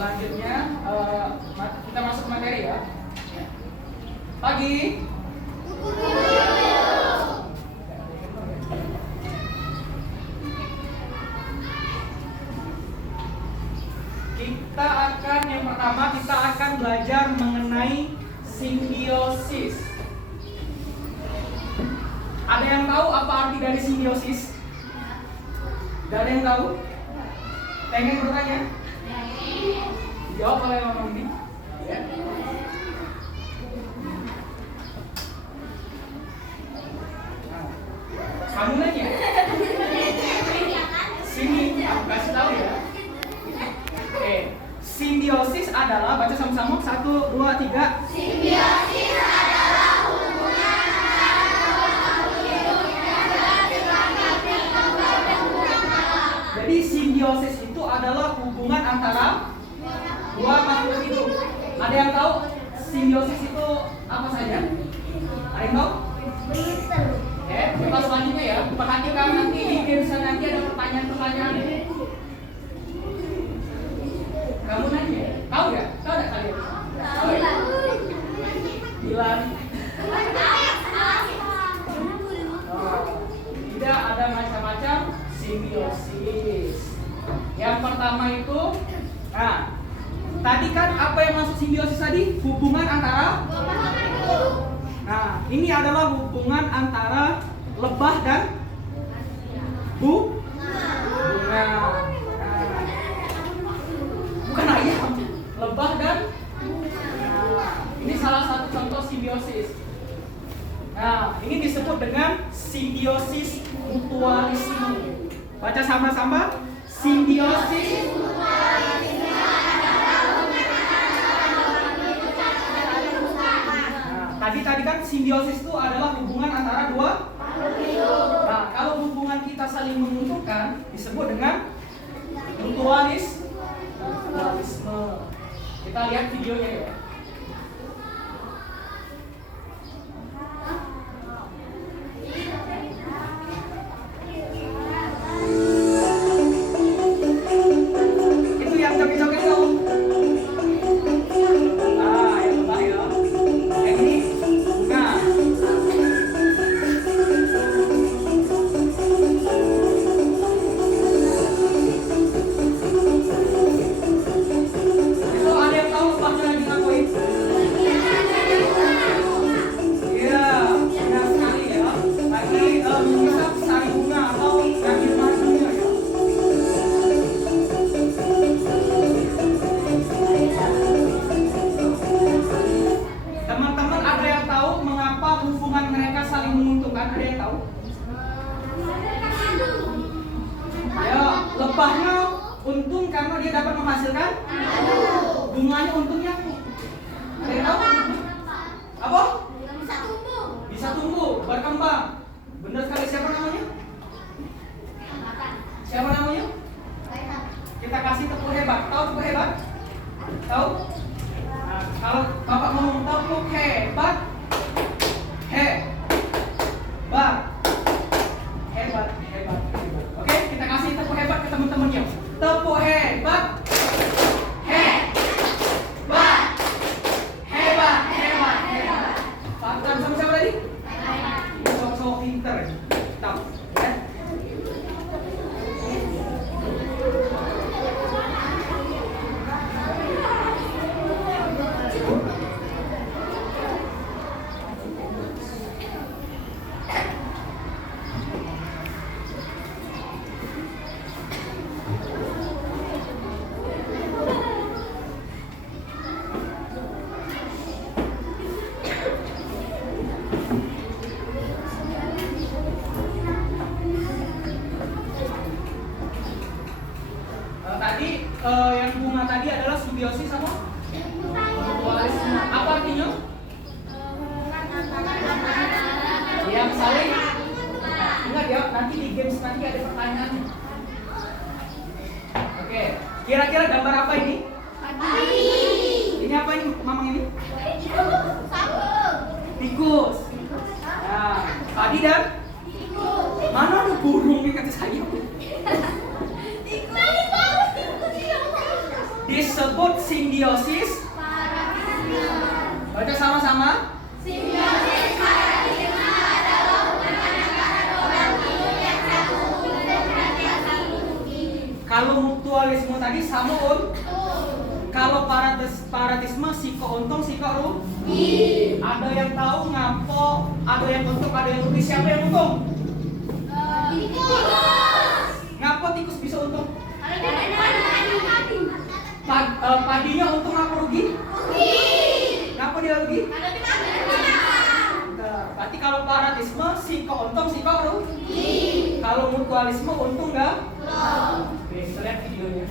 selanjutnya kita masuk ke materi ya. Pagi. Yang pertama kita akan belajar mengenai simbiosis. Ada yang tahu apa arti dari simbiosis? Gak ada yang tahu? Pengen bertanya? Jawab oleh Mama ini. Ya. Kamu nanya? Sini, aku kasih tahu ya. Oke. Simbiosis adalah, baca sama-sama, 1, 2, 3. Simbiosis adalah hubungan antara dua makhluk hidup yang saling dilengkapi membuat hubungan alam. Jadi simbiosis itu adalah hubungan antara dua makhluk hidup. Ada yang tahu simbiosis itu apa saja? Ada yang tahu? Oke, kita selanjutnya ya. Perhatikan nanti di game nanti ada pertanyaan-pertanyaan. Kamu nanya, tahu nggak? Tahu nggak kalian? Tahu ya? Bilang. Tidak, ada macam-macam simbiosis. Yang pertama itu, nah, tadi kan apa yang masuk simbiosis tadi? Hubungan antara. Nah, ini adalah hubungan antara lebah dan bunga. Bukan ayam, lebah dan ini salah satu contoh simbiosis. Nah, ini disebut dengan simbiosis mutualisme. Baca sama-sama, simbiosis mutualisme. Nah, tadi kan simbiosis itu adalah hubungan antara dua. Nah, kalau hubungan kita saling menguntungkan disebut dengan mutualisme. Kita lihat videonya ya. Itu yang joget-joget tuh. Yang lebah ya. Yang ini bunga. Lebahnya untung karena dia dapat menghasilkan bunganya, untungnya ada yang tahu? Apa? Bisa tumbuh, berkembang. Benar sekali. Siapa namanya? Siapa namanya? Kita kasih tepuk hebat. Tahu tepuk hebat? Tahu? Nah, kalau Bapak ngomong tepuk hebat, hebat. Oke, kita kasih tepuk hebat ke teman-temannya. Tepuk hebat. Hebat. Paham sama siapa tadi? Cowok pinter. Tahu? Ya? Yang bunga tadi adalah simbiosis apa? Mutualisme. Apa artinya? Yang saling. Ingat ya, nanti di games nanti ada pertanyaannya. Oke, kira-kira gambar apa ini? Ini apa ini, Mamang ini? Tikus. Nah, tadi dan? Mana ada burung yang kata saya? Disebut simbiosis. Baca sama-sama. Simbiosis paradigma adalah hubungan antara dua hidup yang satu hidup dan yang satu mati. Kalau mutualisme tadi sama Kalau paratisme psiko-untung psiko-rugi. Ada yang tahu ngapo, ada yang untung, ada yang rugi. Siapa yang untung? Ngapo tikus bisa untung? Padinya untung apa rugi? Ngapo dia rugi? Berarti kalau paratisme psiko-untung psiko-rugi. Kalau mutualisme untung nggak? Oke, kita lihat videonya.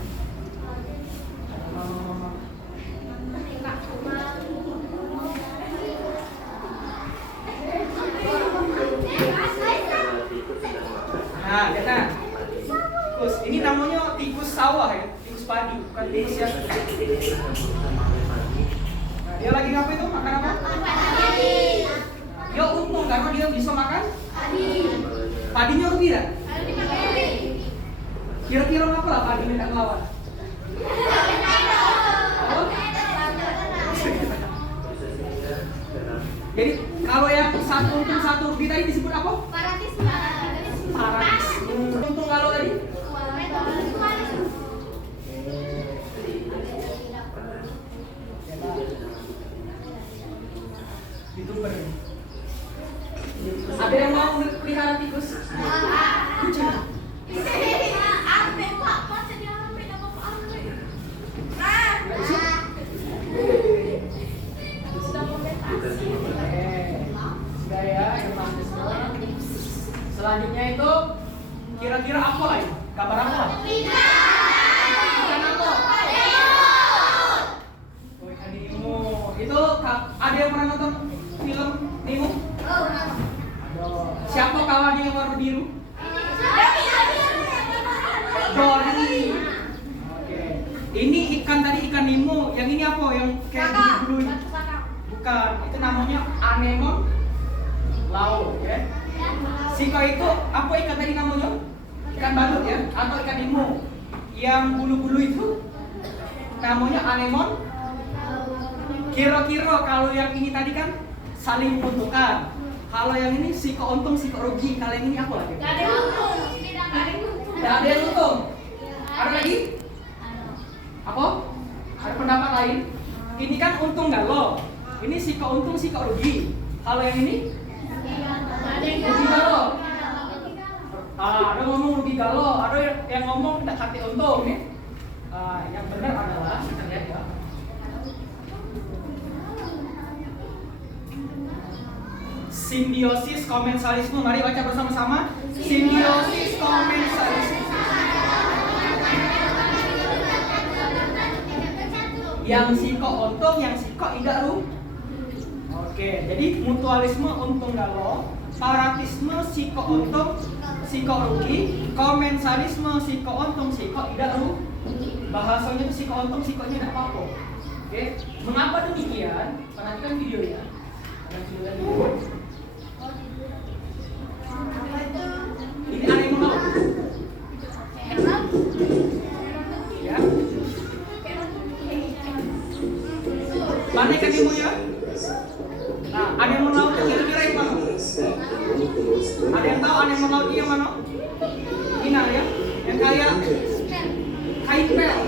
Nah, lihat kan? Tikus. Ini namanya tikus sawah ya, tikus padi, bukan tikus yang. Nah, dia lagi ngapain itu? Makan apa? Dia untung karena dia bisa makan padinya rugi tidak? Kira-kira apa lah padi minta ngelawan? Jadi kalau yang satu untung satu rugi tadi disebut apa? Paratisme. Untung kalau tadi? YouTuber. Ada yang mau pelihara tikus? Lucu. Selanjutnya itu kira-kira apa lagi? Gambar apa? Ikan apa? Oh, ikan Nemo. Itu ada yang pernah nonton film Nemo? Siapa kawannya yang warna biru? Dory. Oke. Ini ikan tadi ikan Nemo. Yang ini apa? Yang kayak bulu? Bukan. Itu namanya anemon laut, ya. Siko itu apa ikan tadi namanya? Ikan balut ya, atau ikan Nemo. Yang bulu-bulu itu namanya anemon. Kira-kira kalau yang ini tadi kan saling menguntungkan. Kalau yang ini siko untung, siko rugi. Kalau yang ini apa lagi? Tidak ada yang untung. Ada lagi? Apa? Ada pendapat lain? Ini kan untung galau. Ini siko untung, siko rugi. Kalau yang ini? Rugi galau. Ada ngomong rugi galau, ada yang ngomong tidak hati untung nih. Yang benar adalah kita lihat ya. Simbiosis komensalisme. Mari baca bersama-sama. Simbiosis komensalisme. Yang siko untung, yang siko tidak rugi. Oke, jadi mutualisme untung galau, paratisme siko untung, siko rugi, komensalisme siko untung, siko tidak rugi. Bahasanya itu siko untung, sikonya tidak apa-apa. Oke, mengapa demikian? Perhatikan videonya. Ada video lagi. Ini anemon laut. Ya. Mana ikan Nemo ya? Nah, anemon laut kira-kira yang mana? Ada yang tahu anemon laut yang mana? Ini ya, yang kayak kain pel.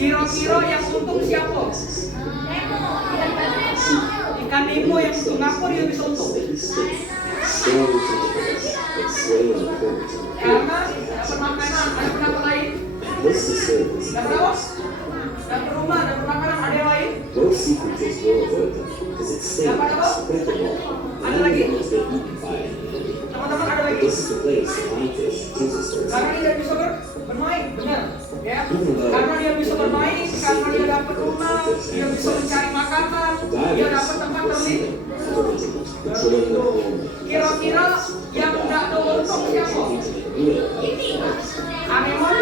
Kira-kira yang untung siapa? Ikan Nemo yang untung. Kenapa dia bisa untung? Karena dapat makanan. Ada pendapat lain? Dapat apa? Dapat rumah, dapat makanan. Ada yang lain? Dapat apa? Ada lagi? Teman-teman ada lagi? Karena dia bisa bermain, benar? Ya? Karena dia bisa bermain, karena dia dapat rumah, dia bisa mencari makanan, dia dapat tempat terlindung. Kira-kira yang tidak ada untung siapa? Anemon?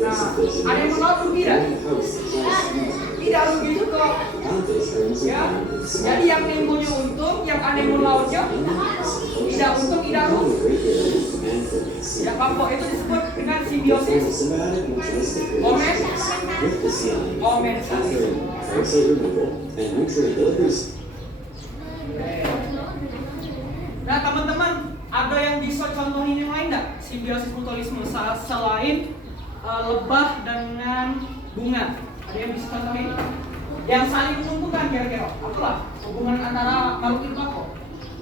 Nah, anemon laut rugi tidak? Tidak rugi juga. Ya, jadi yang Nemonya untung, yang anemon lautnya tidak untung, tidak rugi. Ya, kelompok itu disebut dengan simbiosis Nah, teman-teman, ada yang bisa contohin yang lain nggak? Simbiosis mutualisme selain lebah dengan bunga. Ada yang bisa contohin? Yang saling menguntungkan kira-kira. Apalah hubungan antara makhluk hidup apa?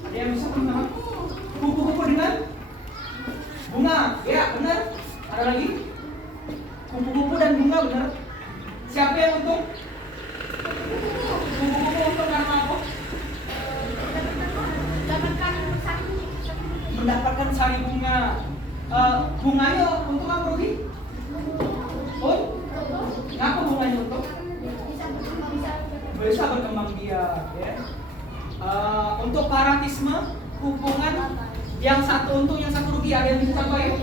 Ada yang bisa, teman-teman? Kupu-kupu dengan bunga. Ya, benar. Ada lagi? Kupu-kupu dan bunga, benar. Siapa yang untung? Kupu-kupu untung karena apa? Mendapatkan sari bunga. Bunganya untung apa rugi? Ngapa bunganya untung? Bisa berkembang biak, ya. Untuk paratisme, hubungan yang satu untung, yang satu rugi, ada yang bisa contohin?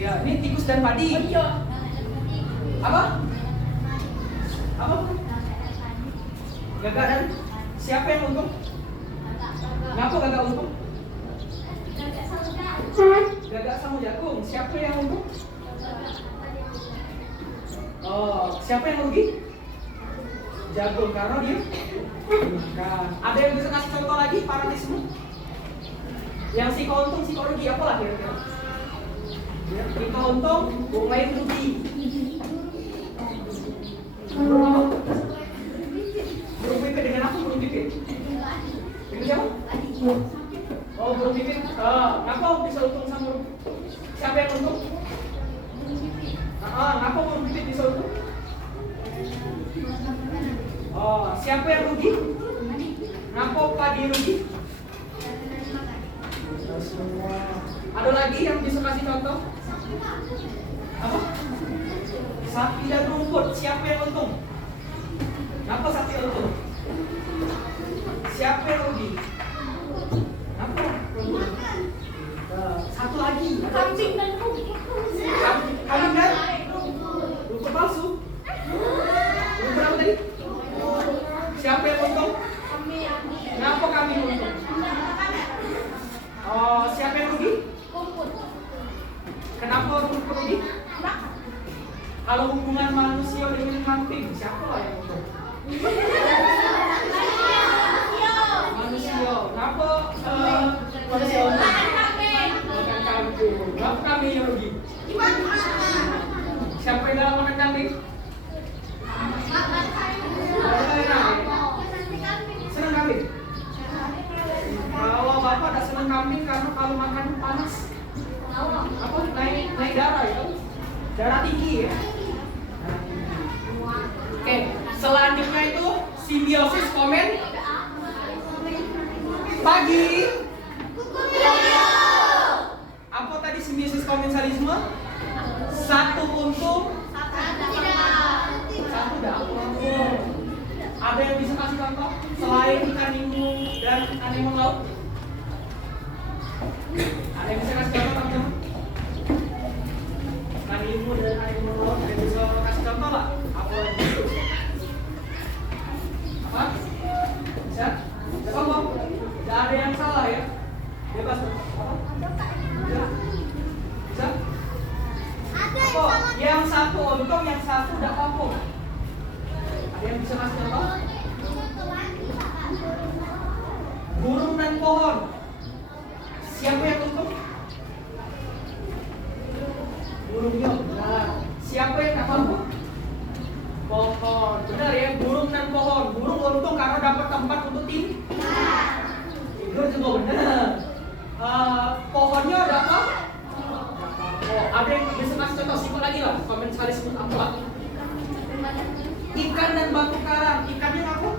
Ya, ini tikus dan padi. Apa? Gagak dan siapa yang untung? Ngapa gagak untung? Gagak sama jagung. Siapa yang untung? Siapa yang rugi? Jagung, karena dia makan. Ada yang bisa kasih contoh lagi paratisme? Yang siko untung, siko rugi, apalah kira-kira? Ya, siko untung, yang lain rugi. Burung pipit dengan apa burung pipit? Dengan siapa? Oh, burung pipit. Ngapa bisa untung sama burung? Siapa yang untung? Ngapa burung pipit bisa untung? Siapa yang rugi? Ngapa padi rugi? Ada lagi yang bisa kasih contoh? Apa? Sapi dan rumput. Siapa yang untung? Ngapa sapi untung? Siapa yang rugi? Ngapa rugi? Satu lagi. Kambing dan rumput. Kambing dan rumput palsu. Rumput apa tadi? Siapa yang untung? Ngapa kambing untung? Siapa yang rugi? Kenapa rumput rugi? Kalau hubungan manusia dengan kambing, siapa yang untung? Manusia. Kenapa manusia untung? Makan kambing. Kenapa kambing yang rugi? Siapa yang dalam makan kambing? Senang kambing? Kalau bapak tak senang kambing karena kalau makan panas, apa naik darah itu, darah tinggi ya. Oke, selanjutnya itu simbiosis komen pagi. Apa tadi simbiosis komensalisme? Satu untung, satu dapat. Ada yang bisa kasih contoh selain ikan hiu dan anemon laut? Ada yang bisa kasih contoh, teman-teman? Ikan hiu dan anemon laut, ada yang bisa kasih contoh nggak? Apa lagi? Apa? Bisa? Bisa kok? Tidak ada yang salah ya? Bebas. Apa? Bisa? Apa? Yang satu untung, yang satu tidak apa-apa. Ada yang bisa kasih contoh? Burung dan pohon. Siapa yang untung? Burungnya, benar. Siapa yang dapat apa? Pohon. Benar ya, burung dan pohon. Burung untung karena dapat tempat untuk tidur juga benar. Pohonnya ada apa? Ada yang bisa kasih contoh simpel lagi lah. Komensalisme apa? Ikan dan batu karang. Ikannya apa?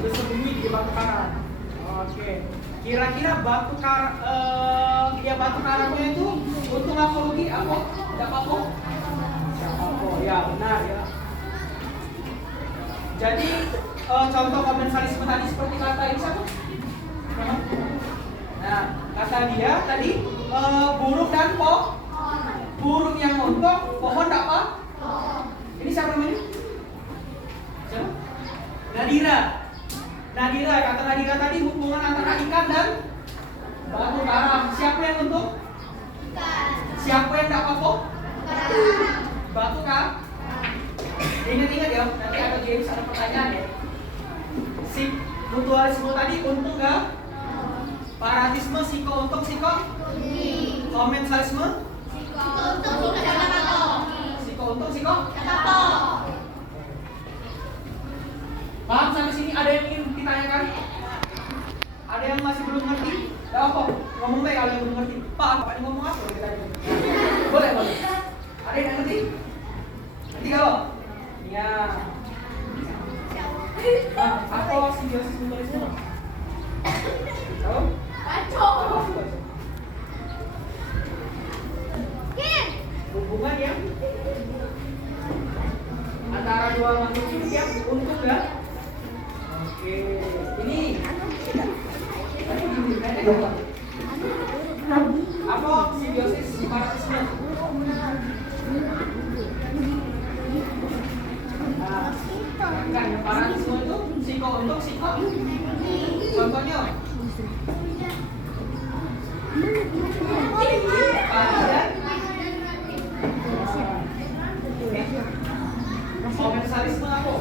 Bersembunyi di batu karang. Oke. Kira-kira batu karangnya itu untung apa rugi? Apa? Tidak apa-apa? Ya benar ya. Jadi contoh komensalisme tadi seperti kata ini siapa? Nah, kata dia tadi burung dan burung yang untung, pohon tidak apa? Ini siapa namanya? Siapa? Nadira. Nadira, kata Nadira tadi hubungan antara ikan dan batu karang. Siapa yang untung? Siapa yang dapat kok? Batu kan? Ingat-ingat ya, nanti ada games, ada pertanyaan ya. Si mutualisme tadi untung nggak? Paratisme, siko untung, siko? Komensalisme? Siko untung, siko? Paham sampai sini? Ada yang ingin ditanyakan? Ada yang masih belum ngerti? Gak apa, ngomong baik kalau yang belum ngerti. Pak ini ngomong apa? Boleh, boleh. Ada yang ngerti? Ngerti gak? Ya. Apa simbiosis mutualisme? Tahu? Hubungan yang antara dua makhluk hidup yang untung gak? Oke, ini apa simbiosis paratisme? Kan paratisme itu siko untung, siko. Contohnya komensalisme apa?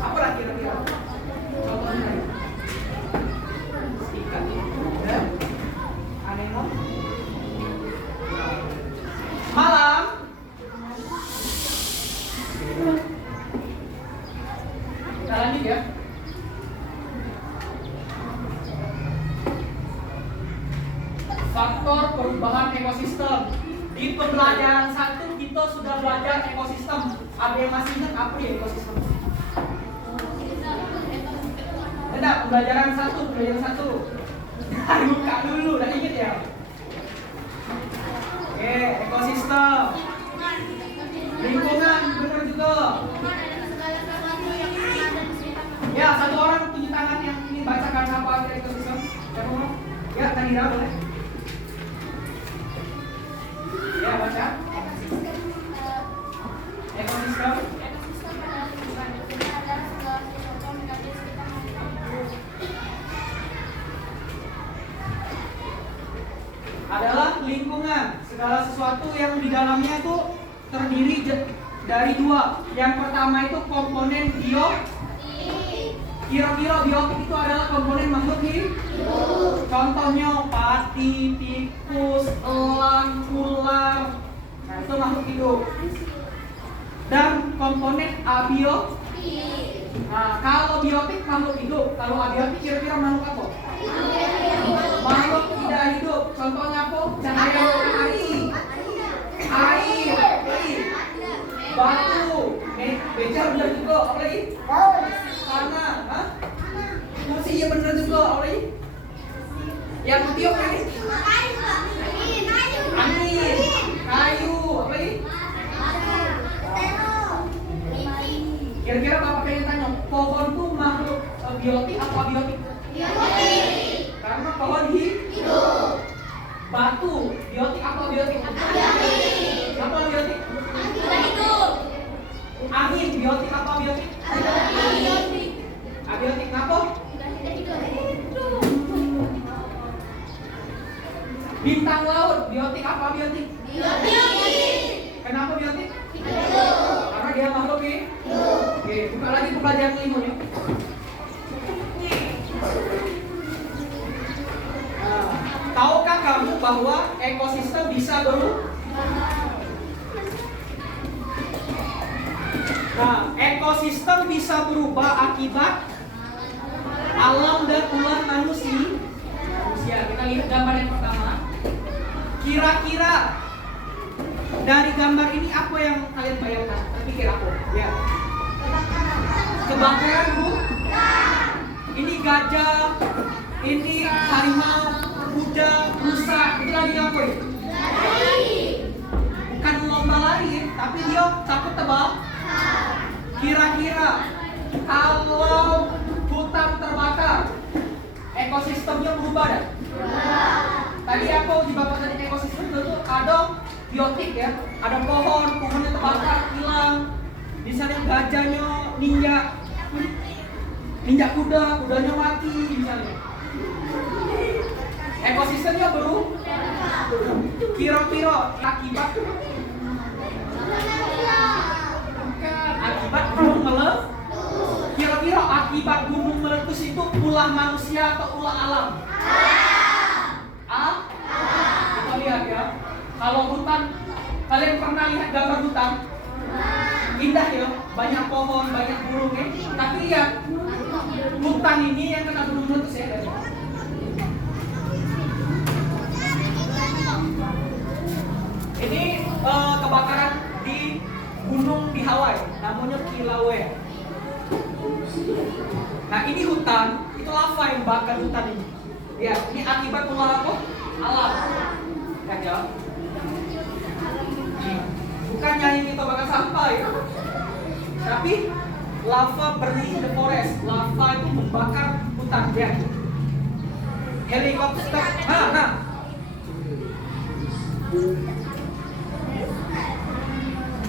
Apa lagi kira-kira? Contohnya ikan dan anemon. Malam. Kita lanjut ya. Faktor perubahan ekosistem. Di pembelajaran 1 kita sudah belajar ekosistem. Ada yang masih ingat apa ya ekosistem? Tidak, pembelajaran 1. Buka dulu, udah ingat ya? Oke, ekosistem. Lingkungan, benar juga. Ya, satu orang tunjuk tangan yang ingin bacakan apa arti ekosistem. Siapa mau? Ya, Tanira boleh. Ya, baca. Ekosistem. Adalah lingkungan, segala sesuatu yang di dalamnya itu terdiri dari dua. Yang pertama itu komponen biotik. Kira-kira biotik itu adalah komponen makhluk hidup. Contohnya pati, tikus, elang, ular. Nah, itu makhluk hidup. Dan komponen abiotik. Nah, kalau biotik makhluk hidup, kalau abiotik kira-kira makhluk apa? Makhluk tidak hidup. Contohnya apa? Cahaya matahari, air, batu, beca benar juga, apa lagi? Tanah, kursi ya benar juga, apa lagi? Yang tiup lagi? Angin, kayu, apa lagi? Kira-kira Bapak pengen tanya, pohon tuh makhluk biotik atau abiotik? Biotik. Karena pohon hidup. Batu, biotik apa biotik? Biotik. Apa biotik? Hidup. Angin, biotik apa biotik? Abiotik. Abiotik apa? Bintang laut, biotik apa biotik? Biotik. Kenapa biotik? Hidup. Karena dia makhluk hidup. Oke, buka lagi pembelajaran kelima ya. Tahukah kamu bahwa ekosistem bisa berubah? Nah, ekosistem bisa berubah akibat alam dan ulah manusia. Kita lihat gambar yang pertama. Kira-kira dari gambar ini apa yang kalian bayangkan? Terpikir aku, ya. Kebakaran, Bu. Ini gajah, ini harimau, kuda, rusa, itu lagi ngapain? Lari. Bukan lomba lari, tapi dia takut tebal. Kira-kira kalau hutan terbakar, ekosistemnya berubah dah? Tadi apa uji bapak tadi ekosistem itu ada biotik ya. Ada pohonnya terbakar, hilang. Di sana gajahnya ninja kudanya mati misalnya. Ekosistemnya kira-kira akibat gunung meletus. Kira-kira akibat gunung meletus itu ulah manusia atau ulah alam? Kita lihat ya. Kalau hutan, kalian pernah lihat gambar hutan? Indah ya, banyak pohon, banyak burung ya. Tapi lihat, hutan ini yang kena gunung meletus ya. Ini kebakaran di gunung di Hawaii, namanya Kilauea. Nah ini hutan, itu lava yang bakar hutan ini. Ya, ini akibat ulah apa? Alam. Kaca. Bukannya yang kita bakar sampah ya, tapi lava burning the forest. Lava itu membakar hutan ya. Helikopter,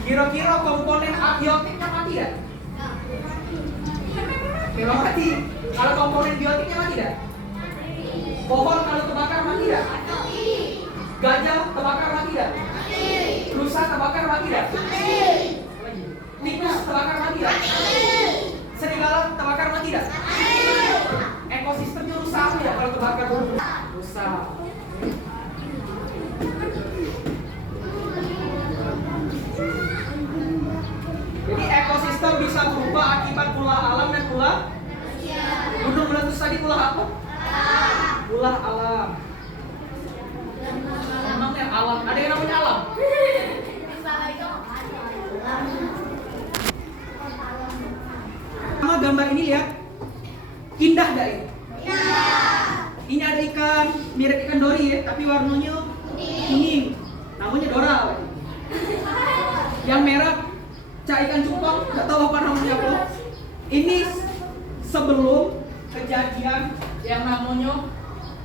kira-kira komponen abiotiknya mati ya? Memang mati. Kalau komponen biotiknya mati tidak? Pohon kalau terbakar mati tidak? Gajah terbakar mati tidak? Rusa terbakar mati tidak? Tikus terbakar mati tidak? Serigala terbakar mati tidak? Ekosistemnya rusak tidak kalau terbakar dulu? Rusak. Jadi ekosistem bisa berubah akibat ulah alam dan ulah gunung meletus tadi ulah apa? Ulah alam. Memangnya alam, ada yang namanya alam? Sama gambar ini lihat, indah gak ini? Ini ada ikan, mirip ikan dori ya, tapi warnanya kuning. Namanya Dora. Yang merah ikan cupang, nggak tahu apa namanya apa. Ini sebelum kejadian yang namanya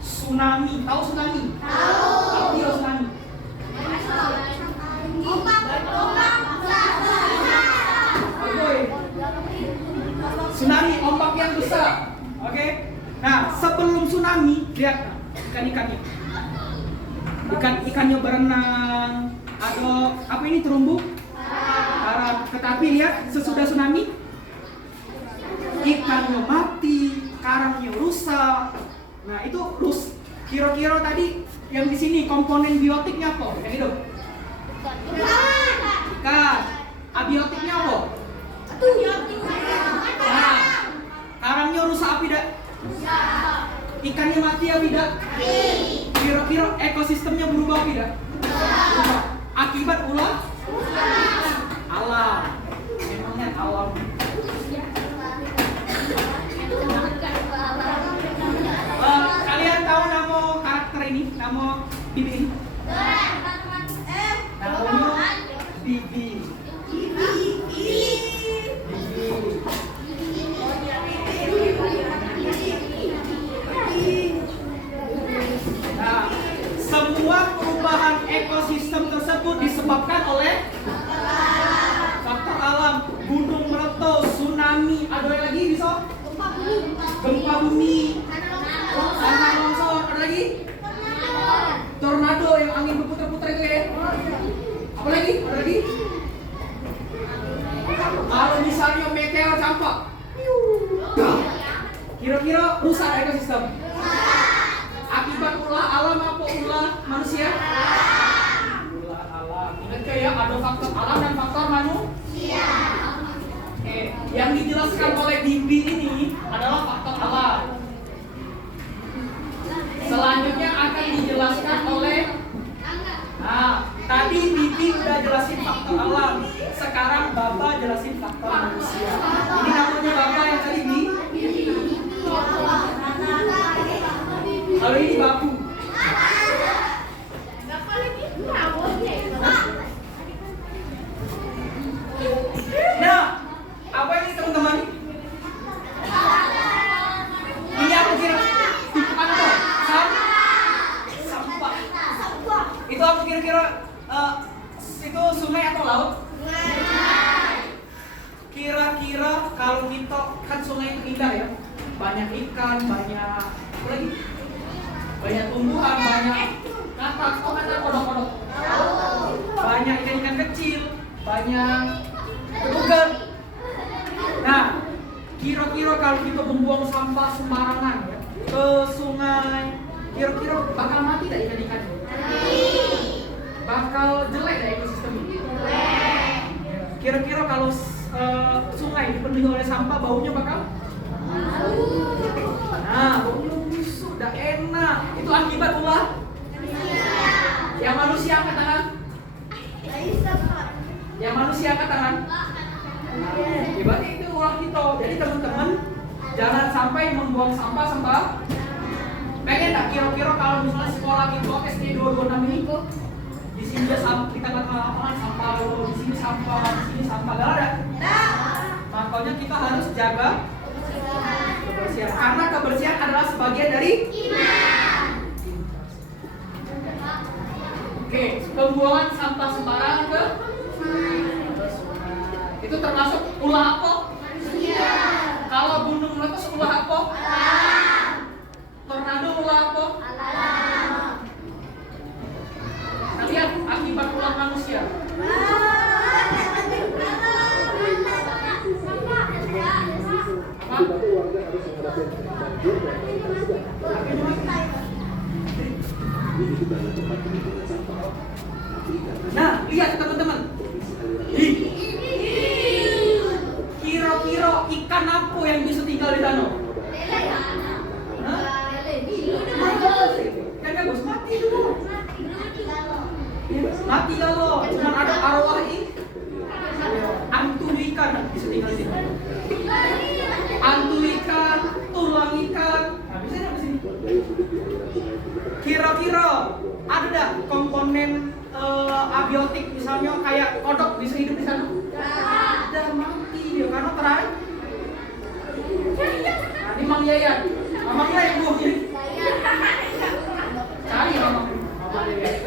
tsunami. Tahu tsunami? Tahu dia tsunami. Tsunami, ombak yang besar. Oke. Nah, sebelum tsunami, lihat ikan-ikannya. Ikan-ikannya berenang. Ada apa ini terumbu? Tetapi lihat sesudah tsunami ikannya mati, karangnya rusak. Nah itu kira-kira tadi yang di sini komponen biotiknya apa? Yang hidup? Ikan. Abiotiknya apa? Nah, karangnya rusak apa tidak? Ikannya mati apa tidak? Kira-kira ekosistemnya berubah apa tidak? Akibat ulah alam. Memangnya alam. Kalian tahu nama karakter ini? Nama Bibi ini? Namanya Bibi. Nah, semua perubahan ekosistem tersebut disebabkan oleh faktor alam. Gunung meletus, tsunami, ada yang lagi bisa? Gempa bumi, tanah longsor, ada lagi? Tornado yang angin berputar-putar itu ya. Apa lagi? Ada lagi? Kalau misalnya meteor campak, kira-kira rusak ekosistem. Akibat ulah alam apa ulah manusia? Ulah alam. Ingat ya, ada faktor alam dan faktor manusia. Oke, yang dijelaskan oleh Bibi ini adalah faktor alam. Selanjutnya akan dijelaskan oleh tadi Bibi udah jelasin faktor alam. Sekarang Baba jelasin faktor manusia. Ini namanya Baba yang tadi Bi. Kalau ini babu. Nah, apa ini teman-teman? Ini apa kira? Tumpukan apa? Sampah. Itu apa kira-kira Itu sungai atau laut? Kira-kira kalau kita kan sungai itu indah ya, banyak ikan, banyak apa lagi? Banyak tumbuhan, banyak katak, kodok-kodok. Banyak ikan-ikan kecil, banyak betugan. Nah, kira-kira kalau kita membuang sampah sembarangan ya, ke sungai, kira-kira bakal mati tak ikan-ikan? Bakal jelek tak ekosistemnya? Kira-kira kalau sungai dipenuhi oleh sampah, baunya bakal? Nah, baunya busuk, tak enak. Itu akibat ulah yang manusia angkat tangan. Yang manusia angkat tangan. Berarti itu ulah kita. Jadi teman-teman, jangan sampai membuang sampah. Pengen tak kira-kira kalau misalnya sekolah kita SD 226 ini kok di sini di tengah-tengah lapangan sampah, di sini sampah, gak ada. Makanya kita harus jaga kebersihan, karena kebersihan adalah sebagian dari iman. Oke, pembuangan sampah sembarangan ke itu termasuk ulah apa? Kalau gunung meletus ulah apa? Tornado ulah apa? Nah, lihat akibat ulah manusia. Akibatnya warga harus menghadapi banjir dan peningkatan sedang. Ini juga ada tempat penimbunan sampah. Nah, lihat teman-teman. Kira-kira ikan apa yang bisa tinggal di danau? Kan bagus mati dulu. Mati kalau cuma ada arwah ini. Hantu ikan bisa tinggal di sini. Hantu ikan, tulang ikan. Nah, bisa di sini. Kira-kira ada dah komponen abiotik misalnya kayak kodok bisa hidup di sana? Ada, mati dia karena terakhir. Nah, ini Mang Yayan. Mang Yayan bu. Cari Mang Yayan.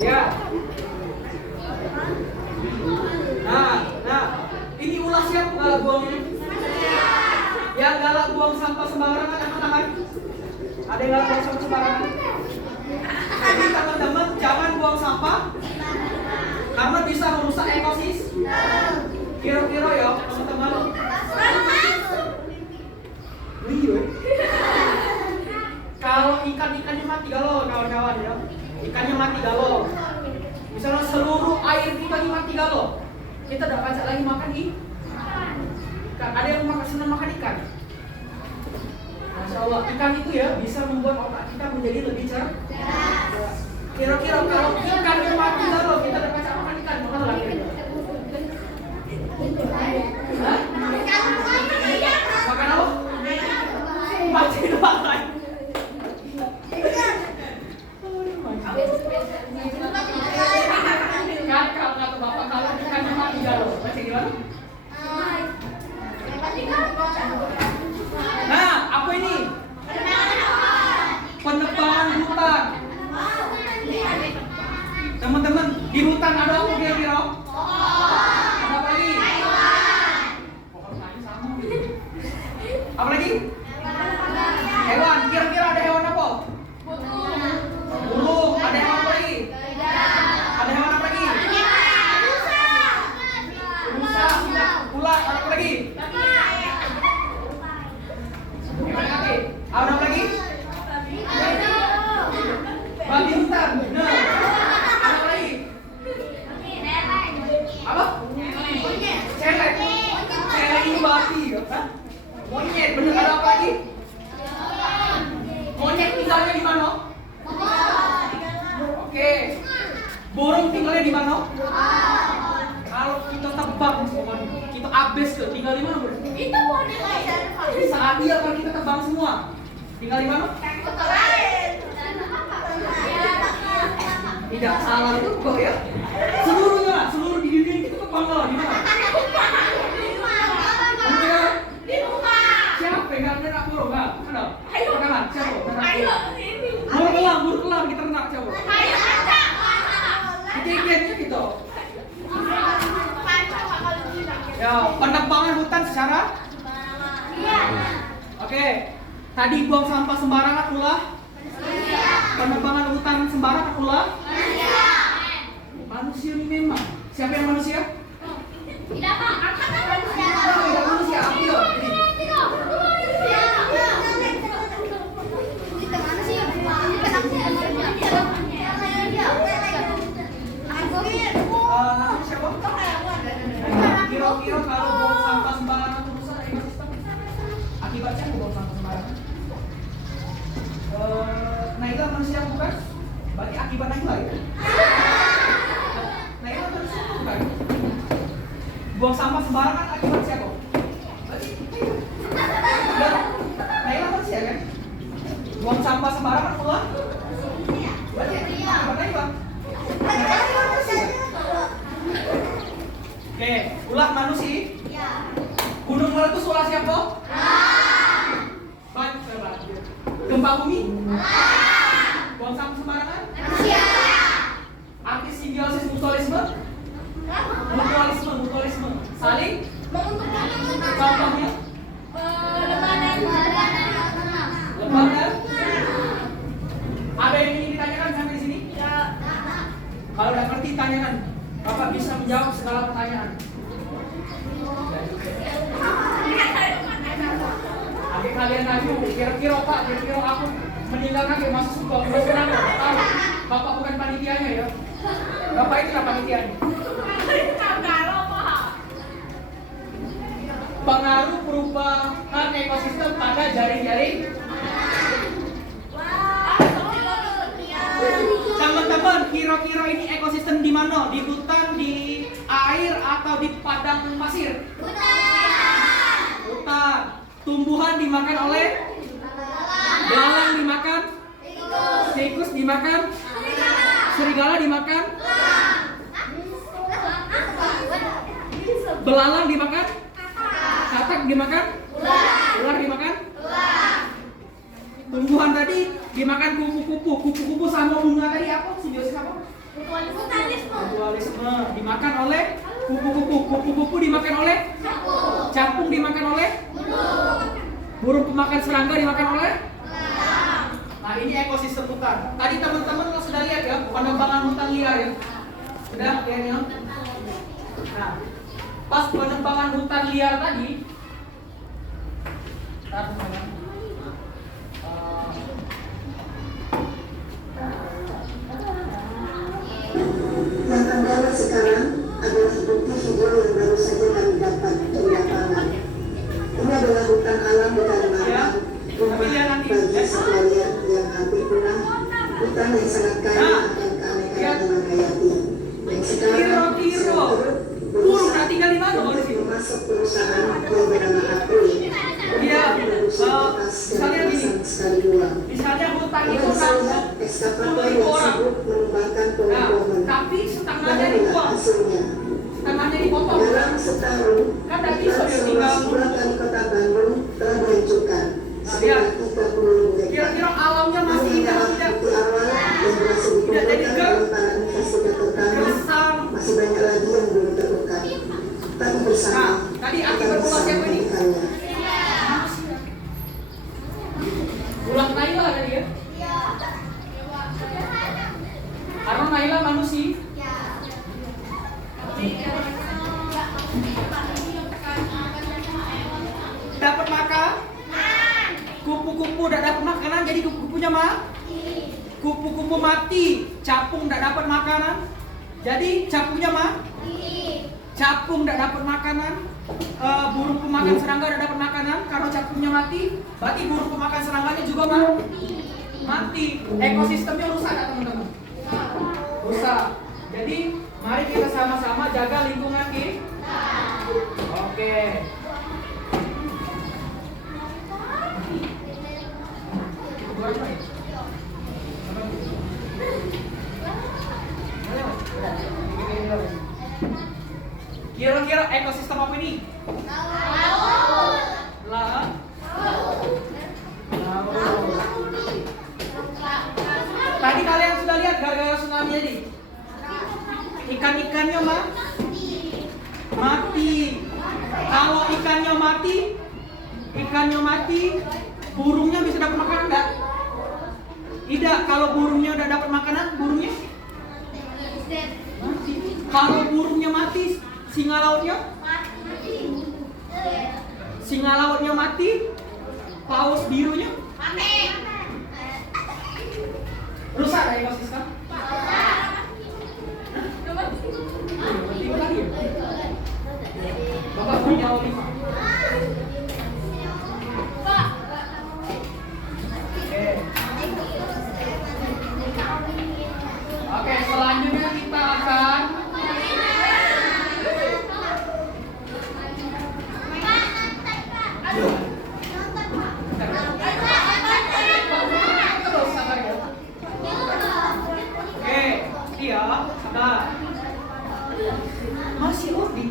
Ya. Nah, ini ulah siapa galak buang ini? Yang galak buang sampah sembarangan angkat tangan. Ada yang galak buang sampah sembarangan? Jadi teman-teman jangan buang sampah karena bisa merusak ekosistem. Kira-kira ya teman-teman. Kalau ikan-ikannya mati galau kawan-kawan ya. Ikannya mati galau. Misalnya seluruh air kita mati galau. Kita tidak baca lagi makan ikan. Ada yang senang makan ikan. Masya Allah, ikan itu ya bisa membuat otak kita menjadi lebih cerdas. Kira-kira kalau ikannya mati galau, kita tidak baca makan ikan, makan lagi. Makan apa? Mati doang. Kakak kata bapak kalau ikannya mati galau, baca gimana? Nah, apa ini? Penebangan hutan. Teman-teman, di hutan ada apa kira-kira? Ada apa lagi? Apa lagi? Hewan. Kira-kira ada hewan apa? Burung. Ada hewan apa lagi? Ada hewan apa lagi? Rusa. Ulat. Ada apa lagi? Ada apa lagi? Babi hutan. Nah. Ada apa lagi? Apa? Celek. Celek itu babi. Monyet. Bener, ada apa lagi? Monyet tinggalnya di mana? Oke. Burung tinggalnya di mana? Kalau kita tebang, kita abis ke tinggal di mana? Itu boleh Saat dia kalau kita tebang semua, tinggal di mana? Tidak salah itu kok ya. Seluruhnya, seluruh di dunia itu tebang loh di mana? di rumah. Siapa yang nggak ternak burung? Nggak, ada. Ayo. Siapa? Ternak Ayo burung. sini. Burung kelang kita ternak siapa? Ayo, Kita gitu. Ya, penebangan hutan secara. Oke. Tadi buang sampah sembarangan ulah. Penebangan hutan sembarangan ulah. Manusia ini memang. Siapa yang manusia? Tidak manusia. Tidak manusia. Ayo. Siapa? Kira-kira kalau buang sampah sembarangan itu rusak ekosistem? Akibatnya buang sampah sembarangan. Naila manusia bukan? Berarti akibat Naila ya? Naila manusia bukan? Buang sampah sembarangan akibat siapa? Berarti Naila manusia kan? Buang sampah sembarangan pula? Berarti akibat Naila. Naila manusia. Oke, ulah manusia. Gunung meletus ulah siapa? Gempa bumi? Buang sampah sembarangan? Arti simbiosis mutualisme? Mutualisme. Saling? Contohnya? Lebah dan? Ada yang ingin ditanyakan sampai di sini? Kalau udah ngerti tanyakan. Bapak bisa menjawab segala pertanyaan. Adik kalian aja, kira-kira Pak, kira-kira aku meninggal nanti masuk surga. Mudah-mudahan Bapak tahu. Bapak bukan panitianya ya. Bapak itu lah panitianya. Pengaruh perubahan ekosistem pada jaring-jaring. Teman-teman, kira-kira ini ekosistem di mana? Di hutan, di air, atau di padang pasir? Hutan. Tumbuhan dimakan oleh? Belalang dimakan? Tikus dimakan? Serigala dimakan? Belalang dimakan? Katak dimakan? Ular dimakan? Tumbuhan tadi dimakan kupu-kupu. Kupu-kupu sama bunga tadi apa? Simbiosis apa? Mutualisme. Dimakan oleh kupu-kupu. Kupu-kupu dimakan oleh? Capung dimakan oleh? Burung pemakan serangga dimakan oleh? Nah, ini ekosistem hutan. Tadi teman-teman sudah lihat ya, penebangan hutan liar ya. Sudah lihat ya? Nah, pas penebangan hutan liar tadi, Yang Anda sekarang adalah bukti video yang baru saja kami dapat di lapangan. Ini adalah hutan alam di Kalimantan, rumah bagi satwa liar yang hampir punah, hutan yang sangat kaya akan keanekaragaman hayati. Yang sekarang burung nggak tinggal di mana kalau di sini? masuk perusahaan yang bernama April. Iya, misalnya gini, misalnya hutan itu kan 10.000 orang. Nah, tapi setengahnya dibuang, setengahnya dipotong. Dalam setahun, Kan tidak bisa dia tinggal. kali kota Bandung telah dihancurkan. Lihat, kira-kira alamnya masih indah tidak? Tidak jadi gersang. Masih banyak lagi yang belum terungkap. Tapi bersama, Nah, tadi akibat ulah siapa ini? Ulah Naila tadi ya? Karena Naila manusia. Dapat makan? Kupu-kupu tidak dapat makanan, jadi kupu-kupunya mati. Kupu-kupu mati, capung tidak dapat makanan, jadi capungnya mati. Capung tidak dapat makanan, burung pemakan serangga tidak dapat makanan karena capungnya mati, berarti burung pemakan serangganya juga mati. Ekosistemnya rusak nggak teman-teman? Rusak. Jadi mari kita sama-sama jaga lingkungan kita. Oke. Kira-kira ekosistem apa ini? Laut. Tadi kalian sudah lihat gara-gara tsunami jadi? Ikan-ikannya mati. Kalau ikannya mati, burungnya bisa dapat makanan enggak? Tidak. Kalau burungnya udah dapat makanan, burungnya mati. Kalau burungnya mati, singa lautnya mati, paus birunya rusak ya ekosistem? Bapak punya lima. Oke, selanjutnya kita akan terus sabar ya. Oke, iya, sabar. Masih Udi.